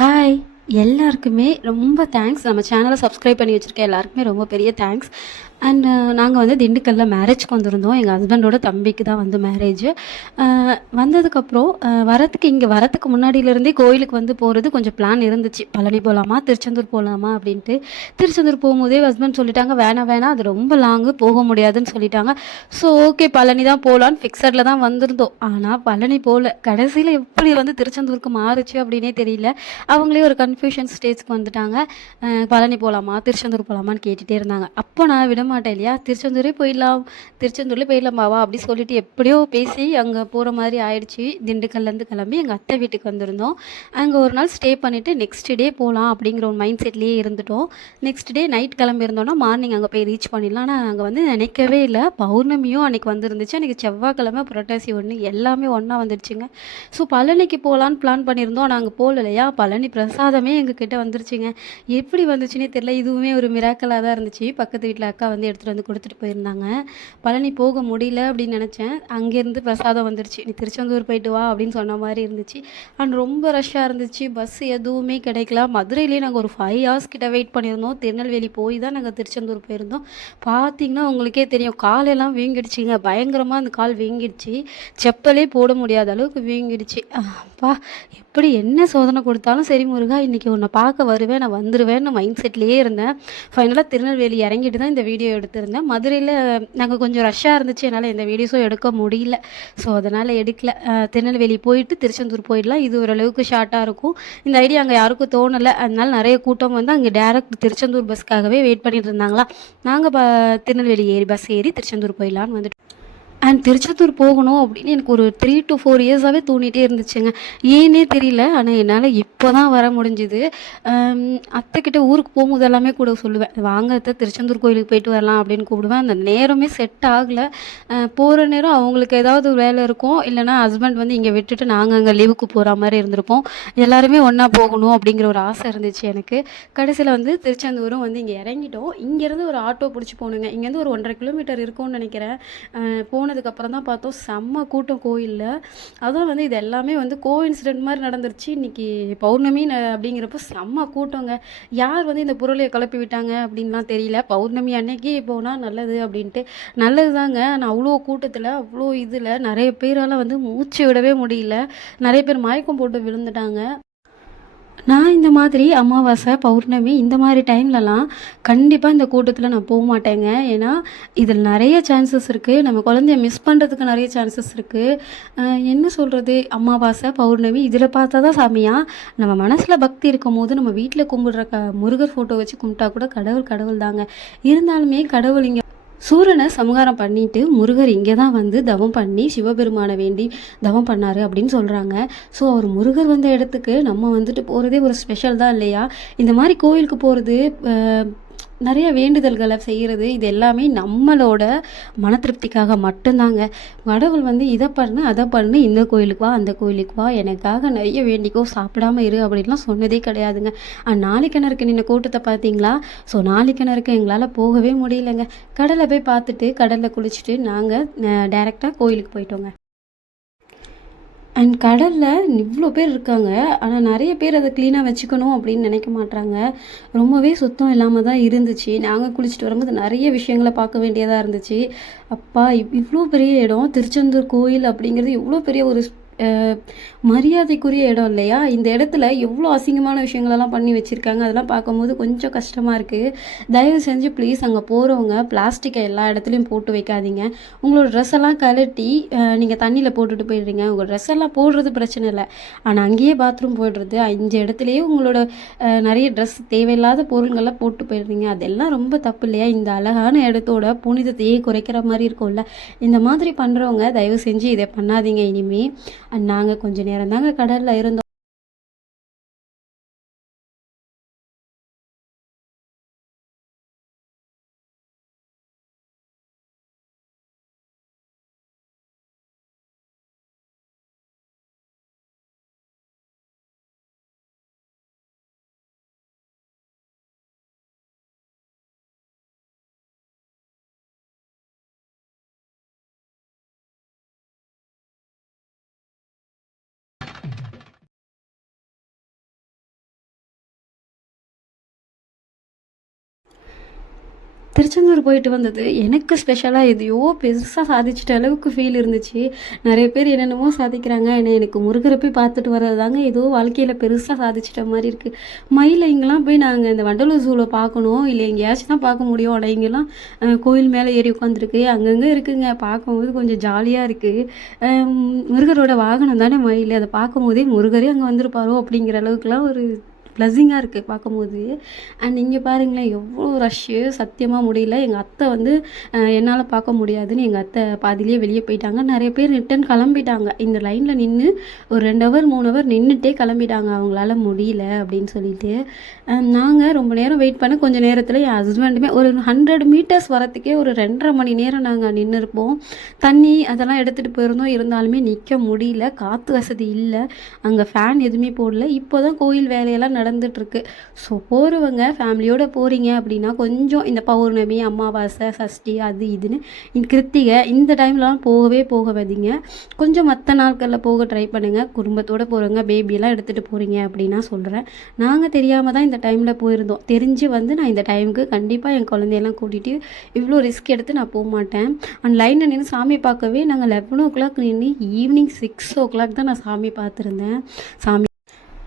Hi எல்லாருக்குமே ரொம்ப thanks நம்ம சேனலை சப்ஸ்கிரைப் பண்ணி வச்சுருக்க எல்லாருக்குமே ரொம்ப பெரிய தேங்க்ஸ் அண்ட் uh, நாங்கள் வந்து திண்டுக்கல்ல மேரேஜ்க்கு வந்திருந்தோம். எங்கள் ஹஸ்பண்டோட தம்பிக்கு தான் வந்து மேரேஜ் uh, வந்ததுக்கப்புறம் uh, வரத்துக்கு இங்கே வரத்துக்கு முன்னாடியிலேருந்தே கோயிலுக்கு வந்து போகிறது கொஞ்சம் பிளான் இருந்துச்சு. பழனி போகலாமா திருச்செந்தூர் போகலாமா அப்படின்ட்டு. திருச்செந்தூர் போகும்போதே ஹஸ்பண்ட் சொல்லிட்டாங்க வேணாம் வேணாம் அது ரொம்ப லாங்கு போக முடியாதுன்னு சொல்லிட்டாங்க. ஸோ ஓகே பழனி தான் போகலான்னு ஃபிக்ஸடில் தான் வந்திருந்தோம். ஆனால் பழனி போகல கடைசியில் எப்படி வந்து திருச்செந்தூருக்கு மாறுச்சு அப்படின்னே தெரியல. அவங்களே ஒரு கன்ஃபியூஷன் ஸ்டேஜ்க்கு வந்துட்டாங்க. பழனி போகலாமா திருச்செந்தூர் போகலாமான்னு கேட்டுகிட்டே இருந்தாங்க. அப்போ நான் விட மாட்டேன் இல்லையா? திருச்செந்தூரே போயிடலாம். திருச்செந்தூர்லேயே போயிடலாமாவா அப்படி சொல்லிட்டு எப்படியோ பேசி அங்கே போகிற மாதிரி ஆயிடுச்சு. திண்டுக்கல்லேருந்து கிளம்பி எங்கள் அத்தை வீட்டுக்கு வந்திருந்தோம். அங்கே ஒரு நாள் ஸ்டே பண்ணிவிட்டு நெக்ஸ்ட் டே போகலாம் அப்படிங்கிற ஒரு மைண்ட் செட்லேயே இருந்துட்டோம். நெக்ஸ்ட் டே நைட் கிளம்பியிருந்தோம்னா மார்னிங் அங்கே போய் ரீச் பண்ணிடலாம். ஆனால் அங்கே வந்து நினைக்கவே இல்லை. பௌர்ணமியும் அன்றைக்கி வந்துருந்துச்சு. அன்றைக்கி செவ்வாய்க்கிழமை புரட்டாசி ஒன்று எல்லாமே ஒன்றா வந்துடுச்சுங்க. ஸோ பழனிக்கு போகலான்னு பிளான் பண்ணியிருந்தோம். ஆனால் அங்கே போகல இல்லையா பழனி பிரசாதமே எங்ககிட்ட வந்துருச்சுங்க. எப்படி வந்துச்சுன்னே தெரியல. இதுவுமே ஒரு மிராக்கலாக தான் இருந்துச்சு. பக்கத்து வீட்டில் அக்கா வந்து வந்து எடுத்துகிட்டு வந்து கொடுத்துட்டு போயிருந்தாங்க. பழனி போக முடியல அப்படின்னு நினச்சேன். அங்கேருந்து பிரசாதம் வந்துருச்சு. நீ திருச்செந்தூர் போயிட்டு வா அப்படின்னு சொன்ன மாதிரி இருந்துச்சு. அண்ட் ரொம்ப ரஷ்ஷாக இருந்துச்சு. பஸ் எதுவுமே கிடைக்கல. மதுரையிலேயே நாங்கள் ஒரு ஃபைவ் ஹவர்ஸ் கிட்ட வெயிட் பண்ணியிருந்தோம். திருநெல்வேலி போய் தான் நாங்கள் திருச்செந்தூர் போயிருந்தோம். பார்த்தீங்கன்னா உங்களுக்கே தெரியும். காலெல்லாம் வீங்கிடுச்சுங்க. பயங்கரமாக அந்த கால் வீங்கிடுச்சு. செப்பலே போட முடியாத அளவுக்கு வீங்கிடுச்சு. அப்பா எப்படி என்ன சோதனை கொடுத்தாலும் சரி முருகா இன்றைக்கி உன்னை பார்க்க வருவேன். நான் வந்துடுவேன்னு மைண்ட் செட்லேயே இருந்தேன். ஃபைனலாக திருநெல்வேலி இறங்கிட்டு தான் இந்த வீடியோ எடுத்திருந்தேன். மதுரையில் நாங்கள் கொஞ்சம் ரஷ்ஷாக இருந்துச்சு. என்னால் எந்த வீடியோஸும் எடுக்க முடியல. ஸோ அதனால் எடுக்கல. திருநெல்வேலி போயிட்டு திருச்செந்தூர் போயிடலாம். இது ஓரளவுக்கு ஷார்ட்டாக இருக்கும். இந்த ஐடியா அங்கே யாருக்கும் தோணலை. அதனால நிறைய கூட்டம் வந்து அங்கே டேரக்ட் திருச்செந்தூர் பஸ்க்காகவே வெயிட் பண்ணிட்டு இருந்தாங்களா. நாங்கள் ப திருநெல்வேலி ஏறி பஸ் ஏறி திருச்செந்தூர் போயிடலான்னு வந்துட்டு அண்ட் திருச்செந்தூர் போகணும் அப்படின்னு எனக்கு ஒரு த்ரீ டு ஃபோர் இயர்ஸாகவே தோணிகிட்டே இருந்துச்சுங்க. ஏன்னே தெரியல ஆனால் என்னால் இப்போ தான் வர முடிஞ்சுது. அத்தைக்கிட்ட ஊருக்கு போகும்போது எல்லாமே கூட சொல்லுவேன் வாங்கிறத திருச்செந்தூர் கோயிலுக்கு போயிட்டு வரலாம் அப்படின்னு கூப்பிடுவேன். அந்த நேரமே செட் ஆகலை. போகிற நேரம் அவங்களுக்கு ஏதாவது வேலை இருக்கும். இல்லைனா ஹஸ்பண்ட் வந்து இங்கே விட்டுட்டு நாங்கள் அங்கே லீவுக்கு போகிற மாதிரி இருந்திருப்போம். எல்லாருமே ஒன்றா போகணும் அப்படிங்கிற ஒரு ஆசை இருந்துச்சு எனக்கு. கடைசியில் வந்து திருச்செந்தூரும் வந்து இங்கே இறங்கிட்டோம். இங்கேருந்து ஒரு ஆட்டோ பிடிச்சி போகணுங்க இங்கேருந்து ஒரு ஒன்றரை கிலோமீட்டர் இருக்கும்னு நினைக்கிறேன். போன போனதுக்கப்புறம் தான் பார்த்தோம். செம்ம கூட்டம் கோயிலில். அதுவும் வந்து இது எல்லாமே வந்து கோ இன்சிடென்ட் மாதிரி நடந்துருச்சு. இன்னைக்கு பௌர்ணமி அப்படிங்கிறப்ப செம்ம கூட்டங்க. யார் வந்து இந்த புரளையை கிளப்பி விட்டாங்க அப்படின்லாம் தெரியல. பௌர்ணமி அன்னைக்கு போனால் நல்லது அப்படின்ட்டு. நல்லது தாங்க ஆனால் அவ்வளோ கூட்டத்தில் அவ்வளோ இதில் நிறைய பேரால் வந்து மூச்சு விடவே முடியல. நிறைய பேர் மயக்கம் போட்டு விழுந்துட்டாங்க. நான் இந்த மாதிரி அமாவாசை பௌர்ணமி இந்த மாதிரி டைம்லலாம் கண்டிப்பாக இந்த கூட்டத்தில் நான் போக மாட்டேங்க. ஏன்னா இதில் நிறைய சான்சஸ் இருக்குது நம்ம குழந்தைய மிஸ் பண்ணுறதுக்கு நிறைய சான்சஸ் இருக்குது என்ன சொல்கிறது அமாவாசை பௌர்ணமி இதில் பார்த்தா தான் சாமியா? நம்ம மனசில் பக்தி இருக்கும் போது நம்ம வீட்டில் கும்பிடுற க முருகர் ஃபோட்டோ வச்சு கும்பிட்டா கூட கடவுள் கடவுள் தாங்க இருந்தாலுமே கடவுள் இங்கே சூரனை சமகாரம் பண்ணிட்டு முருகர் இங்கே தான் வந்து தவம் பண்ணி சிவபெருமானை வேண்டி தவம் பண்ணாரு அப்படின்னு சொல்கிறாங்க ஸோ அவர் முருகர் வந்த இடத்துக்கு நம்ம வந்துட்டு போகிறதே ஒரு ஸ்பெஷல் தான் இல்லையா? இந்த மாதிரி கோயிலுக்கு போகிறது நிறைய வேண்டுதல்களை செய்கிறது இது எல்லாமே நம்மளோட மன திருப்திக்காக மட்டும்தாங்க. கடவுள் வந்து இதை பண்ணு அதை பண்ணு இந்த கோயிலுக்கு வா அந்த கோயிலுக்கு வா எனக்காக நிறைய வேண்டிக்கோ சாப்பிடாம இரு அப்படின்லாம் சொன்னதே கிடையாதுங்க. நாளைக்கிணறுக்கு நின்ன கூட்டத்தை பார்த்தீங்களா? ஸோ நாளைக்கிணறுக்கு எங்களால் போகவே முடியலங்க. கடலை போய் பார்த்துட்டு கடலில் குளிச்சுட்டு நாங்கள் டேரெக்டாக கோயிலுக்கு போயிட்டோங்க. அண்ட் கடலில் இவ்வளோ பேர் இருக்காங்க. ஆனால் நிறைய பேர் அதை க்ளீனாக வச்சுக்கணும் அப்படின்னு நினைக்க மாட்றாங்க. ரொம்பவே சுத்தம் இல்லாமல் தான் இருந்துச்சு. நாங்கள் குளிச்சுட்டு வரும்போது நிறைய விஷயங்களை பார்க்க வேண்டியதாக இருந்துச்சு. அப்பா இவ் இவ்வளோ பெரிய இடம். திருச்செந்தூர் கோயில் அப்படிங்கிறது இவ்வளோ பெரிய ஒரு மரியாதைக்குரிய இடம் இல்லையா? இந்த இடத்துல எவ்வளோ அசிங்கமான விஷயங்களெல்லாம் பண்ணி வச்சுருக்காங்க. அதெல்லாம் பார்க்கும்போது கொஞ்சம் கஷ்டமாக இருக்குது தயவு செஞ்சு ப்ளீஸ் அங்கே போகிறவங்க பிளாஸ்டிக்கை எல்லா இடத்துலையும் போட்டு வைக்காதீங்க. உங்களோட ட்ரெஸ் எல்லாம் கழட்டி நீங்கள் தண்ணியில் போட்டுட்டு போயிடுறீங்க. உங்கள் ட்ரெஸ் எல்லாம் போடுறது பிரச்சனை இல்லை. ஆனால் அங்கேயே பாத்ரூம் போயிடுறது அஞ்சு இடத்துலையே உங்களோட நிறைய ட்ரெஸ் தேவையில்லாத பொருள்கள்லாம் போட்டு போயிடுறீங்க. அதெல்லாம் ரொம்ப தப்பு இல்லையா? இந்த அழகான இடத்தோட புனிதத்தையே குறைக்கிற மாதிரி இருக்கும்ல. இந்த மாதிரி பண்ணுறவங்க தயவு செஞ்சு இதை பண்ணாதீங்க இனிமே. நாங்கள் கொஞ்ச நேரம் தாங்க கடலில் இருந்தோம். திருச்செந்தூர் போயிட்டு வந்தது. எனக்கு ஸ்பெஷலாக எதையோ பெருசாக சாதிச்சிட்ட அளவுக்கு ஃபீல் இருந்துச்சு. நிறைய பேர் என்னென்னமோ சாதிக்கிறாங்க. என்ன எனக்கு முருகரை போய் பார்த்துட்டு வர்றது தாங்க ஏதோ வாழ்க்கையில் பெருசாக சாதிச்சிட்ட மாதிரி இருக்குது மயில் இங்கெல்லாம் போய் நாங்கள் இந்த வண்டலூர் ஜூவில் பார்க்கணும். இல்லை எங்கேயாச்சும் தான் பார்க்க முடியும். ஆனால் இங்கெல்லாம் கோயில் மேலே ஏறி உட்காந்துருக்கு அங்கங்கே இருக்குங்க. பார்க்கும்போது கொஞ்சம் ஜாலியாக இருக்குது முருகரோட வாகனம் தானே மயில். அதை பார்க்கும்போதே முருகரே அங்கே வந்திருப்பாரோ அப்படிங்கிற அளவுக்குலாம் ஒரு ப்ளஸ்ஸிங்காக இருக்குது பார்க்கும்போது. அண்ட் இங்கே பாருங்களேன் எவ்வளோ ரஷ்ஷு சத்தியமாக முடியல. எங்கள் அத்தை வந்து என்னால் பார்க்க முடியாதுன்னு எங்கள் அத்தை பாதியிலேயே வெளியே போயிட்டாங்க. நிறைய பேர் ரிட்டன் கிளம்பிட்டாங்க. இந்த லைனில் நின்று ஒரு ரெண்டு ஹவர் மூணு ஹவர் நின்றுட்டே கிளம்பிட்டாங்க. அவங்களால முடியல அப்படின்னு சொல்லிட்டு. நாங்கள் ரொம்ப நேரம் வெயிட் பண்ண கொஞ்சம் நேரத்தில் என் ஹஸ்பண்டுமே ஒரு ஹண்ட்ரட் மீட்டர்ஸ் வரத்துக்கே ஒரு ரெண்டரை மணி நேரம் நாங்கள் நின்று இருப்போம் தண்ணி அதெல்லாம் எடுத்துகிட்டு போயிருந்தோம். இருந்தாலுமே நிற்க முடியல. காற்று வசதி இல்லை. அங்கே ஃபேன் எதுவுமே போடல. இப்போ தான் கோயில் வேலையெல்லாம் நடந்துட்டுருக்கு. ஸோ போகிறவங்க ஃபேமிலியோடு போகிறீங்க அப்படின்னா கொஞ்சம் இந்த பௌர்ணமி அமாவாசை சஷ்டி அது இதுன்னு இந்த கிருத்திகை இந்த டைம்லலாம் போகவே போகாதீங்க. கொஞ்சம் மற்ற நாட்களில் போக ட்ரை பண்ணுங்கள் குடும்பத்தோடு போகிறவங்க பேபியெல்லாம் எடுத்துகிட்டு போகிறீங்க அப்படின்னா சொல்கிறேன் நாங்கள் தெரியாமல் தான் இந்த டைமில் போயிருந்தோம். தெரிஞ்சு வந்து நான் இந்த டைமுக்கு கண்டிப்பாக என் குழந்தையெல்லாம் கூட்டிகிட்டு இவ்வளோ ரிஸ்க் எடுத்து நான் போக மாட்டேன். அண்ட் லைனில் நின்று சாமி பார்க்கவே நாங்கள் லெவன் ஓ கிளாக் நின்று ஈவினிங் சிக்ஸ் ஓ கிளாக் தான் நான் சாமி பார்த்துருந்தேன். சாமி